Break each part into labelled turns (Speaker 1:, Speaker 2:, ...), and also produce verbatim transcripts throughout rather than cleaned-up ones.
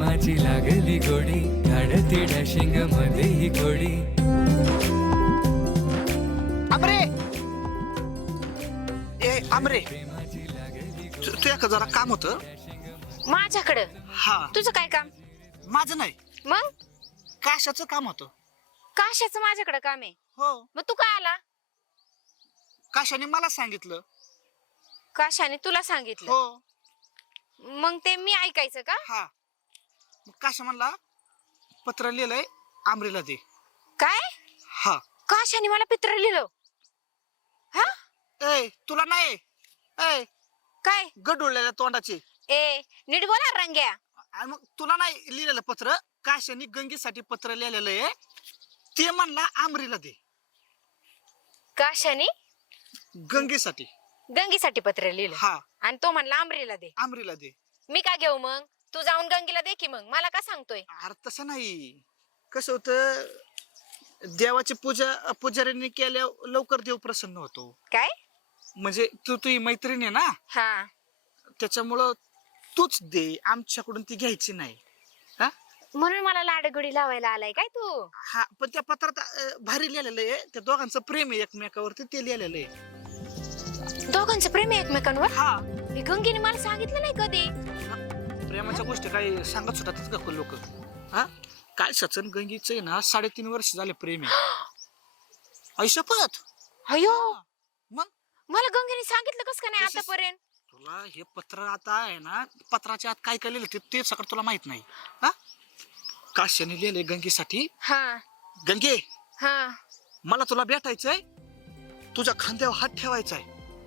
Speaker 1: प्रेमाची लागली गोडी काढती डॅशिंग मध्ये ही गोडी
Speaker 2: आमरे ए आमरे तू तू एक जरा काम होतं
Speaker 3: माझ्याकडं
Speaker 2: हा
Speaker 3: तुझं काय काम?
Speaker 2: माझं नाही
Speaker 3: मग
Speaker 2: काशाचं काम होतं
Speaker 3: काशाचं माझ्याकडे काम आहे.
Speaker 2: हो
Speaker 3: मग तू काय आला?
Speaker 2: काशाने मला सांगितलं
Speaker 3: काशाने तुला सांगितलं?
Speaker 2: हो
Speaker 3: मग ते मी ऐकायचं का?
Speaker 2: हा मग काशा म्हणला पत्र लिहिलंय आमरीला दे.
Speaker 3: काय
Speaker 2: हा
Speaker 3: काशाने मला पित्र लिहिलं? हा
Speaker 2: ए तुला नाही ए
Speaker 3: काय
Speaker 2: गडुळलेल्या तोंडाचे
Speaker 3: ए नीट बोला रंग्या.
Speaker 2: आणि मग तुला नाही लिहिलेलं पत्र काशाने गंगेसाठी पत्र लिहिलेलं आहे ते म्हणला आमरीला दे.
Speaker 3: काशाने
Speaker 2: गंगेसाठी
Speaker 3: गंगीसाठी पत्र लिहिलं
Speaker 2: हा
Speaker 3: आणि तो म्हणला आमरीला दे.
Speaker 2: आमरीला दे.
Speaker 3: मी काय घेऊ मग? तू जाऊन गंगीला दे की मग मला का सांगतोय?
Speaker 2: अरे तसं नाही कसं होतं देवाची पूजा पुजाऱ्यांनी केल्या लवकर देव प्रसन्न होतो.
Speaker 3: काय
Speaker 2: म्हणजे तू तुझी मैत्रीण आहे ना
Speaker 3: हा
Speaker 2: त्याच्यामुळं तूच दे आमच्याकडून ती घ्यायची नाही. हा
Speaker 3: म्हणून मला लाडगुडी लावायला आलाय काय तू?
Speaker 2: हा पण त्या पत्रात अं, भारी लिहिलेलं आहे त्या दोघांचं प्रेम आहे एकमेकावरती ते लिहिलेलं आहे.
Speaker 3: दोघांचं प्रेम आहे एकमेकांवर?
Speaker 2: हा
Speaker 3: हे गंगीने मला सांगितलं नाही कधी.
Speaker 2: प्रेमाच्या गोष्टी काही सांगत सुटातच का लोक. हा काय सचन गंगीच आहे ना साडेतीन वर्ष झाले प्रेम आहे ऐशपत.
Speaker 3: अयो
Speaker 2: मग
Speaker 3: मला गंगीने सांगितलं कस का नाही
Speaker 2: कशी-
Speaker 3: आतापर्यंत?
Speaker 2: तुला हे पत्र आता आहे ना पत्राच्या आत काय काय लिहिलं ते ते सगळं तुला माहित नाही. हा काश्याने लिहिलंय गंगेसाठी.
Speaker 3: हा
Speaker 2: गंगे
Speaker 3: हा
Speaker 2: मला तुला भेटायचंय तुझ्या खांद्यावर हात ठेवायचाय.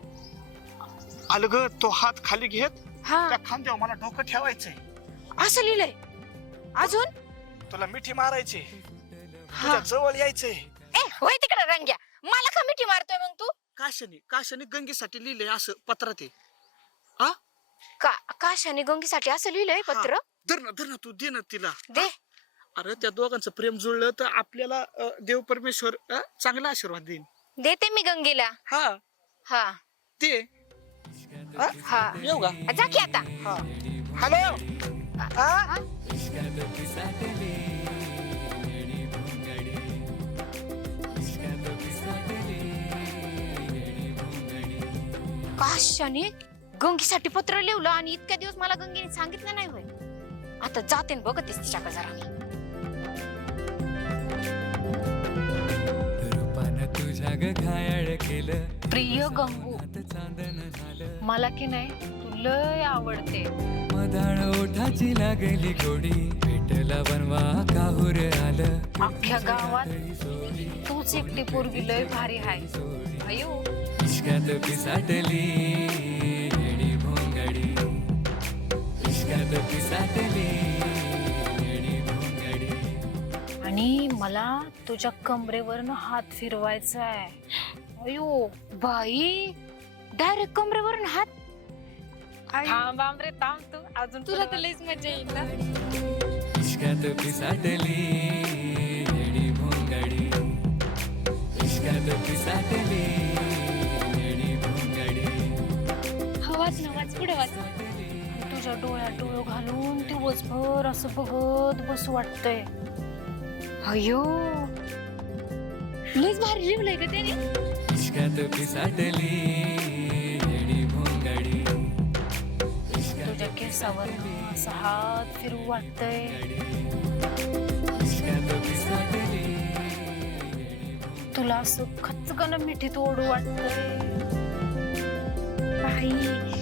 Speaker 2: आलं ग तो हात खाली घेत
Speaker 3: हा
Speaker 2: त्या खांद्यावर मला डोकं ठेवायचंय.
Speaker 3: असं लिहिलंय अजून?
Speaker 2: तुला मिठी मारायची तुझ्या
Speaker 3: हा
Speaker 2: जवळ यायचंय.
Speaker 3: ए होय तिकडे रंग्या मला का मिठी मारतोय मग तू?
Speaker 2: काशाने काशाने गंगेसाठी लिहिलंय असं पत्रात आहे. हा
Speaker 3: का काशाने गंगीसाठी असं लिहिलंय पत्र?
Speaker 2: हा. धर ना धर ना तू दे ना तिला.
Speaker 3: दे.
Speaker 2: अरे त्या दोघांचं प्रेम जुळलं तर आपल्याला अ, देव परमेश्वर अ, चांगला आशीर्वाद देईन.
Speaker 3: देते मी गंगीला.
Speaker 2: हा
Speaker 3: हा
Speaker 2: ते हा?
Speaker 3: हा
Speaker 2: येऊ का?
Speaker 3: जा की आता.
Speaker 2: हा हॅलो हा
Speaker 3: हा?
Speaker 1: इश्कात पिसाटली येडी भोंगडी इश्कात पिसाटली येडी भोंगडी
Speaker 3: काशाने गंगीसाठी पत्र लिहिलं आणि इतक्या दिवस मला गंगीने सांगितलं नाही होय. आता जाते न बघतेस तिच्याकडे जरा मी.
Speaker 1: रूपानं तुझ्या ग घायाळ केलं
Speaker 4: प्रिय गंगू
Speaker 1: हात चांदण झालं
Speaker 4: मला की नाही तू लय आवडते.
Speaker 1: मधाळ ओठाची लागली गोडी भेटला बनवा काहूर आलं
Speaker 4: अख्ख्या गावात तूच एकटी पोरगी लय भारी हाय. अयो
Speaker 1: इश्कात पिसाटली येडी भोंगडी इश्कात पिसाटली येडी भोंगडी.
Speaker 4: आणि मला तुझ्या कमरेवरनं हात फिरवायचा आहे. अयो
Speaker 3: बाई डायरेक्ट कमरेवरून हात. आई,
Speaker 4: थांब आमरे थांब तू अजून
Speaker 3: तुला तर लईच मजा येईल ना.
Speaker 1: इश्कात पिसाटली येडी भोंगडी इश्कात पिसाटली येडी भोंगडी.
Speaker 3: हा, वाच ना वाच पुढे वाच.
Speaker 4: तुझ्या डोळ्यात डोळं घालून दिवसभर असं बघत बसू वाटतंय.
Speaker 3: अयो लईच भारी लिहिलंय का त्याने.
Speaker 1: इश्कात पिसाटली येडी भोंगडी
Speaker 4: तुझ्या केसावर असं हात फिरू वाटतंय.
Speaker 1: इश्कात पिसाटली
Speaker 4: तुला असं खचकन मिठीत ओढू वाटतंय.
Speaker 3: बाई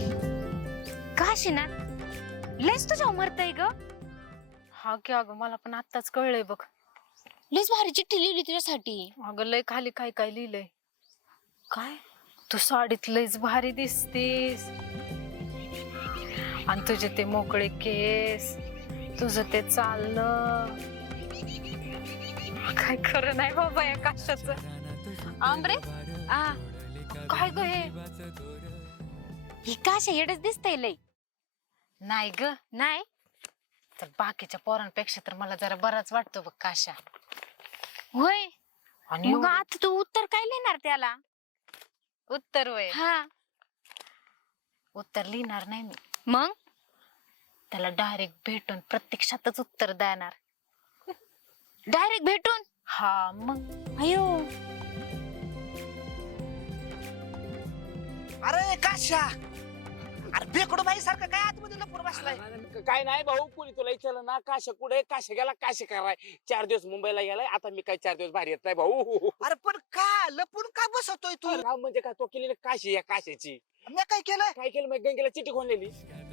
Speaker 3: काशीनाथ लईच तुझ्या मरतय ग.
Speaker 4: हा की अगं मला पण आत्ताच कळलंय बघ.
Speaker 3: लईच भारी चिठ्ठी लिहिली तुझ्यासाठी.
Speaker 4: अगं लय खाली काय काय लिहिलंय. काय तू साडीत लयच भारी दिसतीस आणि तुझे ते मोकळे केस तुझं ते चाललं काय खरं नाही बाबा या कशाचं. आंबरे
Speaker 3: आ
Speaker 4: काय ग हे?
Speaker 3: ही काशा येडच दिसतंय लई.
Speaker 4: नाही ग
Speaker 3: नाही
Speaker 4: तर बाकीच्या पोरांपेक्षा तर मला जरा बराच वाटतो बघ काशा.
Speaker 3: होय
Speaker 4: आणि
Speaker 3: मग
Speaker 4: एवढं-
Speaker 3: आता तू उत्तर काय लिहिणार त्याला?
Speaker 4: उत्तर वय
Speaker 3: हा
Speaker 4: उत्तर लिहिणार नाही मी.
Speaker 3: मग
Speaker 4: त्याला डायरेक्ट भेटून प्रत्यक्षातच उत्तर देणार.
Speaker 3: डायरेक्ट भेटून?
Speaker 4: हा मग.
Speaker 3: अयो
Speaker 2: अरे काशा, अरे बेकडो बाई सारखं काय आतमध्ये लपून बसलाय?
Speaker 5: काय नाही भाऊ, कोणी तुला विचारलं ना काशा कुठे, काशा गेला, काशा कराय चार दिवस मुंबईला गेलाय. आता मी काय चार दिवस बाहेर येत नाही भाऊ.
Speaker 2: अरे पण का लपून का बसवतोय तू?
Speaker 5: राव म्हणजे काय, तो केली ना काशी या काशाची.
Speaker 2: मी काय केलंय?
Speaker 5: काय केलं मग, गंगेला चिठी खोललेली.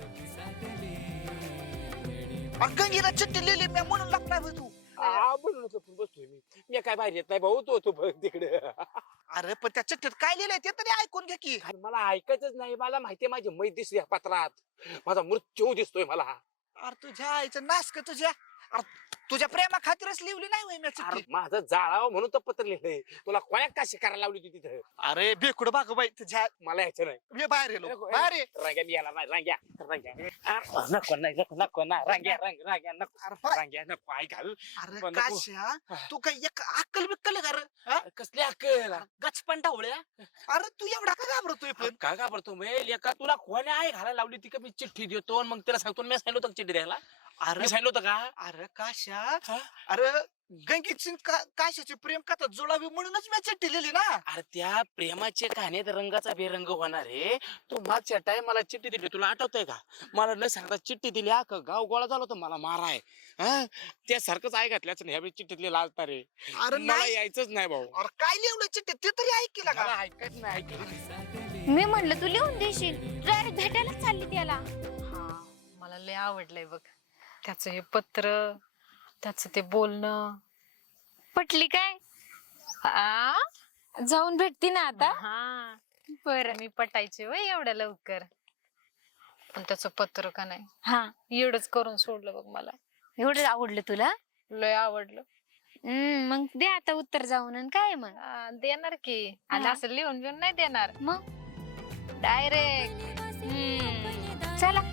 Speaker 2: अरे गंगीला चिठ्ठी लिहिली मी म्हणून लागलाय बघ तू.
Speaker 5: हा म्हणून लपून बसतोय मी. मी काय बाहेर येत नाही भाऊ, तो तू बघ तिकडे.
Speaker 2: अरे पण त्या चिठ्ठीत काय लिहिलंय ते तरी ऐकून घे की.
Speaker 5: मला ऐकायचंच नाही. मला माहितीये माझी मै दिसली या पत्रात, माझा मृत्यू दिसतोय मला.
Speaker 2: अरे तुझ्या आईचं नास का तुझ्या. अरे तुझ्या प्रेमा खातीरच लिहिली नाही होय मी चिठ्ठी.
Speaker 5: अरे माझं जाळावं म्हणून तर पत्र लिहिलंय. तुला कोण्या काशी करायला लावली होती तिथं?
Speaker 2: अरे बेकुड बाग बाई तुझ्या.
Speaker 5: मला यायचं नाही.
Speaker 2: मी बाहेर येलो बाहेर ये.
Speaker 5: रांग्या मी याला नाही. रांग्या रांग्या अरे, नको नाही नको नको ना. रांग्या रांग रांग्या नको.
Speaker 2: अरे पा-
Speaker 5: रांग्या नको. ऐक घाल.
Speaker 2: अरे
Speaker 5: पण नको.
Speaker 2: काश्या, तू काय एक अक्कल बिक्कल आहे का रे? हा?
Speaker 5: कसली अक्कल?
Speaker 2: गचपण टावळ्या. अरे तू एवढा का घाबरतोय पण?
Speaker 5: काय घाबरतो मी? एका तुला कोण्या आहे घालायला लावली ती का मी चिठ्ठी देतो आणि मग तिला सांगतो मी सांगितलं होतं का चिठ्ठी द्यायला?
Speaker 2: अरे
Speaker 5: मी सांगितलं होतं का?
Speaker 2: अरे काश्या,
Speaker 5: हा?
Speaker 2: अरे गंगीची का- काश्याची प्रेम कथा जुळावी म्हणूनच मी चिठ्ठी लिहिली ना.
Speaker 5: अरे त्या प्रेमाच्या कहाणीत रंगाचा बेरंग होणार आहे. तू मागच्या टाइम मला चिठ्ठी दिली, तुला आठवतंय का? मला न सांगता चिठ्ठी दिली, अख्खा गाव गोळा झाला होता मला माराय. हा त्यासारखंच आहे घातल्याच नाही. ह्यावेळी चिठ्ठीतले लाजणार रे.
Speaker 2: अरे
Speaker 5: मला
Speaker 2: नाही.
Speaker 5: यायचंच नाही भाऊ.
Speaker 2: अरे काय लिहिलं चिठ्ठी ते तरी ऐक केला का?
Speaker 5: मला ऐकायच नाही. ऐकायचं
Speaker 3: मी म्हणलं तू लिहून देशील, डायरेक्ट भेटायला चालली त्याला.
Speaker 4: हा मला लय आवडलंय बघ त्याचं हे पत्र, त्याचं ते बोलणं.
Speaker 3: पटली काय?
Speaker 4: आ
Speaker 3: जाऊन भेटती ना आता?
Speaker 4: हा
Speaker 3: बरं.
Speaker 4: मी पटायचे वय एवढ्या लवकर, पण त्याचं पत्र का नाही
Speaker 3: हा,
Speaker 4: येडच करून सोडलं बघ. मला
Speaker 3: एवढं आवडलं तुला?
Speaker 4: लय आवडलं.
Speaker 3: हम्म, मग दे आता उत्तर जाऊन. आणि काय मग?
Speaker 4: आ, देणार की. आणि
Speaker 3: हा.
Speaker 4: असं लिहून बिहून नाही देणार,
Speaker 3: मग
Speaker 4: डायरेक्ट.
Speaker 3: हम्म, चला.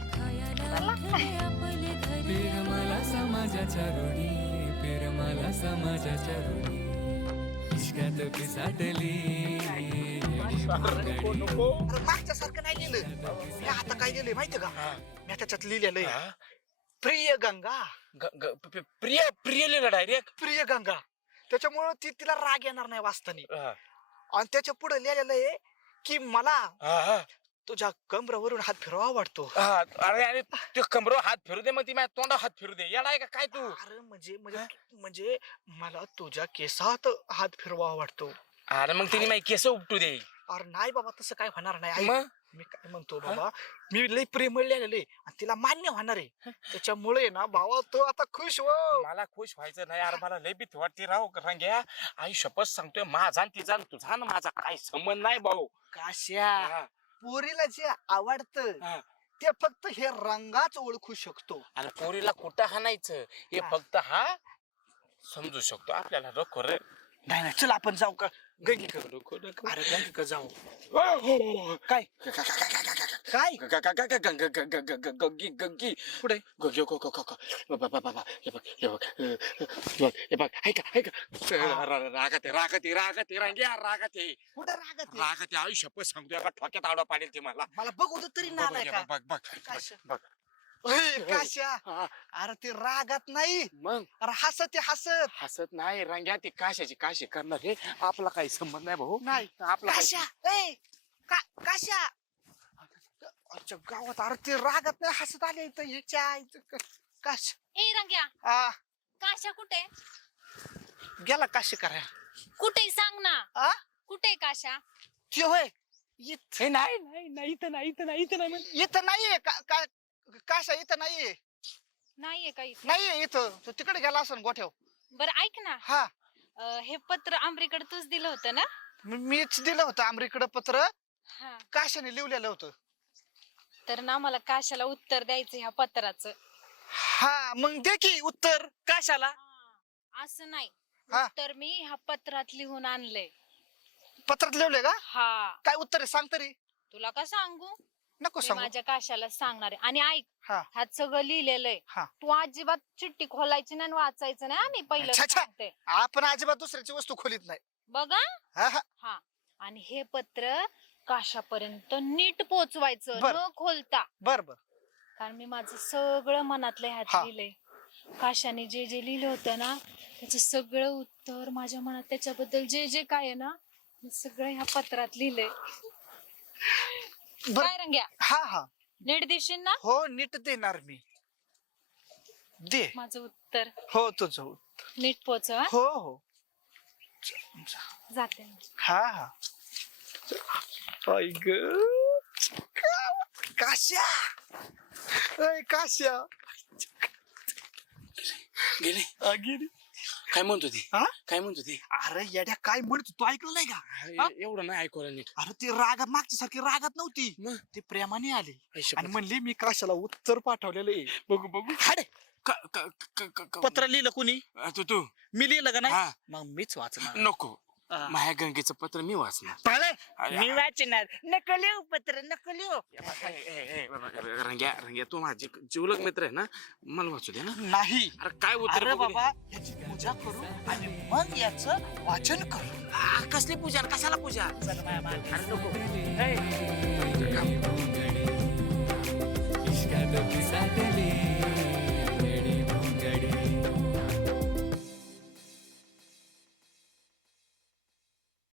Speaker 1: पेरमाला समाजाच्या रूढी, पेरमाला समाजाच्या रूढी, इश्कात पिसाटली येडी भानगडी.
Speaker 2: अरे मागच्या सारखं नाही लिहिलं मी. आता काय लिहिलंय माहितीये का? मी त्याच्यात लिहिलेलं आहे,
Speaker 5: हा?
Speaker 2: प्रिय गंगा.
Speaker 5: ग- ग- प- प्रिय प्रिय लिहिलं डायरेक्ट.
Speaker 2: प्रिय गंगा. त्याच्यामुळे ती तिला राग येणार नाही वाचताना. आणि त्याच्या पुढे लिहिलेलं आहे की मला तुझ्या कमरावरून हात फिरवा वाटतो.
Speaker 5: अरे अरे ते कमरो हात फिरू दे, मग ती माझ्या तोंडा हात फिरू दे. येडा आहे का काय तू?
Speaker 2: अरे म्हणजे म्हणजे म्हणजे मला तुझ्या केसात हात फिरवा वाटतो.
Speaker 5: अरे मग तिने माझी केस उपटू दे.
Speaker 2: अरे नाही बाबा, तसं काय होणार नाही. ऐक,
Speaker 5: मग
Speaker 2: मी काय म्हणतो बाबा, मी लई प्रेमळ लिहिलेलं आहे आणि तिला मान्य होणार आहे. त्याच्यामुळे ना भावा तो आता खुश हो.
Speaker 5: मला खुश व्हायचं नाही यार. मला लय भीती वाटते राव. रंग्या आई शपथ सांगतोय, माझा आणि तिचा आणि तुझा ना माझा काय संबंध नाही भाऊ.
Speaker 2: काश्या,
Speaker 5: हा.
Speaker 2: पोरीला जे आवडतं
Speaker 5: हा.
Speaker 2: ते फक्त हे रंगाच ओळखू शकतो.
Speaker 5: आणि पोरीला कुठं हाणायचं हे
Speaker 2: हा.
Speaker 5: फक्त हा समजू शकतो. आपल्याला रखो रे.
Speaker 2: नाही नाही, चल आपण जाऊ का गंगीकर?
Speaker 5: रखो रखो.
Speaker 2: अरे गंगीकर जाऊ.
Speaker 5: काय
Speaker 2: काय
Speaker 5: गग्गी गग्गी
Speaker 2: पुढे?
Speaker 5: गग्गी गो गो गो बाबा बाबा हे बघ हे बघ हे बघ ऐका ऐका. रागात आहे रागात आहे रागात आहे रांग्या रागात आहे
Speaker 2: पुढे रागत आहे.
Speaker 5: रागात आहे. आई शपथ सांगतोय एका ठोक्यात आवडा पाडेल ते मला.
Speaker 2: मला बघू दे तरी
Speaker 5: बघ
Speaker 2: नालाय का?
Speaker 5: बघ बघ
Speaker 2: काश्या.
Speaker 5: बघ.
Speaker 2: ओय, काश्या,
Speaker 5: हा,
Speaker 2: अरे ते रागात नाही,
Speaker 5: मग
Speaker 2: अरे हसत आहे, हसत
Speaker 5: हसत नाही. रांग्या ती काशाची काशी करणार हे आपला काही संबंध नाही भाऊ.
Speaker 2: नाही.
Speaker 5: आपला काही-
Speaker 2: काश्या, ए, का- काश्या. अच्छा गावात अरे ते रागात नाही हसत आले इथं ह्याच्या आईचं क- काश
Speaker 3: ए रंग्या,
Speaker 2: आ,
Speaker 3: काशा कुठे?
Speaker 2: गेला काशी करा.
Speaker 3: कुठे सांग ना.
Speaker 2: आ?
Speaker 3: कुठे काशा?
Speaker 2: ते होय इथं
Speaker 5: हे नाही नाही नाही इथं नाही इथं नाही इथं नाही म्हण.
Speaker 2: इथं नाहीये का- का- काशा इथं नाहीये.
Speaker 3: नाहीये काही.
Speaker 2: नाहीये इथं, तो तिकडे गेला असं गोठ्याव.
Speaker 3: बरं ऐक ना,
Speaker 2: हा,
Speaker 3: अं, हे पत्र आंबरीकडे तूच दिलं होतं ना?
Speaker 2: मी- मीच दिलं होतं आमरीकडं पत्र.
Speaker 3: हा.
Speaker 2: काशाने लिहिलेलं होतं.
Speaker 3: तर ना मला काशाला उत्तर द्यायचं ह्या पत्राचं.
Speaker 2: हा मग दे की उत्तर काशाला.
Speaker 3: हा, असं नाही.
Speaker 2: हा.
Speaker 3: उत्तर मी ह्या पत्रात लिहून आणलंय.
Speaker 2: पत्रात लिहिलंय का?
Speaker 3: हा,
Speaker 2: काय उत्तर आहे सांग तरी.
Speaker 3: तुला का सांगू?
Speaker 2: नको
Speaker 3: मी
Speaker 2: सांगू.
Speaker 3: माझ्या काशाला सांगणार आहे. आणि ऐक,
Speaker 2: हा
Speaker 3: ह्यात सगळं लिहिलेलं आहे.
Speaker 2: हा.
Speaker 3: तू अजिबात चिठ्ठी खोलायची नाही आणि वाचायचं नाही. आम्ही पहिलं
Speaker 2: अच्छा, अच्छा.
Speaker 3: सांगते
Speaker 2: आपण अजिबात दुसऱ्याची वस्तू खोलीत नाही.
Speaker 3: बघा.
Speaker 2: हा हा
Speaker 3: हा, आणि हे पत्र काशापर्यंत नीट पोचवायचं
Speaker 2: बर.
Speaker 3: न खोलता.
Speaker 2: बर बर.
Speaker 4: कारण मी माझं सगळं मनातलं ह्यात
Speaker 2: हा.
Speaker 4: लिहिलंय. काशाने जे जे लिहिलं होतं ना त्याचं सगळं उत्तर माझ्या मनात त्याच्याबद्दल जे जे काय आहे ना मी सगळं ह्या पत्रात लिहिलंय.
Speaker 2: बर
Speaker 4: काय रंग्या
Speaker 2: हा हा
Speaker 4: नीट देशील ना
Speaker 2: हो नीट देणार मी. दे.
Speaker 4: माझं उत्तर
Speaker 2: हो तुझं उत्तर.
Speaker 4: नीट पोच हा?
Speaker 2: हो हो
Speaker 4: जाते मी.
Speaker 2: हा हा आई ग काश्या अय काश्या
Speaker 5: गेले
Speaker 2: आ, गेली.
Speaker 5: काय म्हणतो ती
Speaker 2: हा?
Speaker 5: काय म्हणतो ती
Speaker 2: अरे येड्या काय म्हणतो तू ऐकलं नाही का? हा?
Speaker 5: ए- एवढं नाही ऐकवलं नीट
Speaker 2: अरे ती रागात मागच्या सारखी रागात नव्हती
Speaker 5: मग
Speaker 2: ती प्रेमाने आली
Speaker 5: आई शपथ.
Speaker 2: आणि म्हणली मी काशाला उत्तर पाठवलेलं आहे.
Speaker 5: बघू बघू
Speaker 2: हाडे
Speaker 5: क- क- क- क- क-
Speaker 2: पत्र लिहिलं कुणी
Speaker 5: अ, तू तू
Speaker 2: मी लिहिलं का नाही
Speaker 5: हा
Speaker 2: मग मीच वाचणार.
Speaker 5: नको
Speaker 2: हा.
Speaker 5: माझ्या गंगेचं पत्र मी वाचणार
Speaker 2: पाळे
Speaker 5: अरे,
Speaker 2: मी वाचणार नको लिहू पत्र नको लिहू.
Speaker 5: ए, ए, ए, बाबा, रंग्या रंग्या तू माझे जीवलग मित्र आहे ना मला वाचू दे ना
Speaker 2: नाही
Speaker 5: अरे काय उत्तर
Speaker 2: अरे
Speaker 5: बघू दे.
Speaker 2: बाबा याची पूजा करू आणि मग याचं वाचन करू.
Speaker 5: आ, कसली पूजा कशाला पूजा
Speaker 2: चल माया मागे.
Speaker 5: अरे नको ए,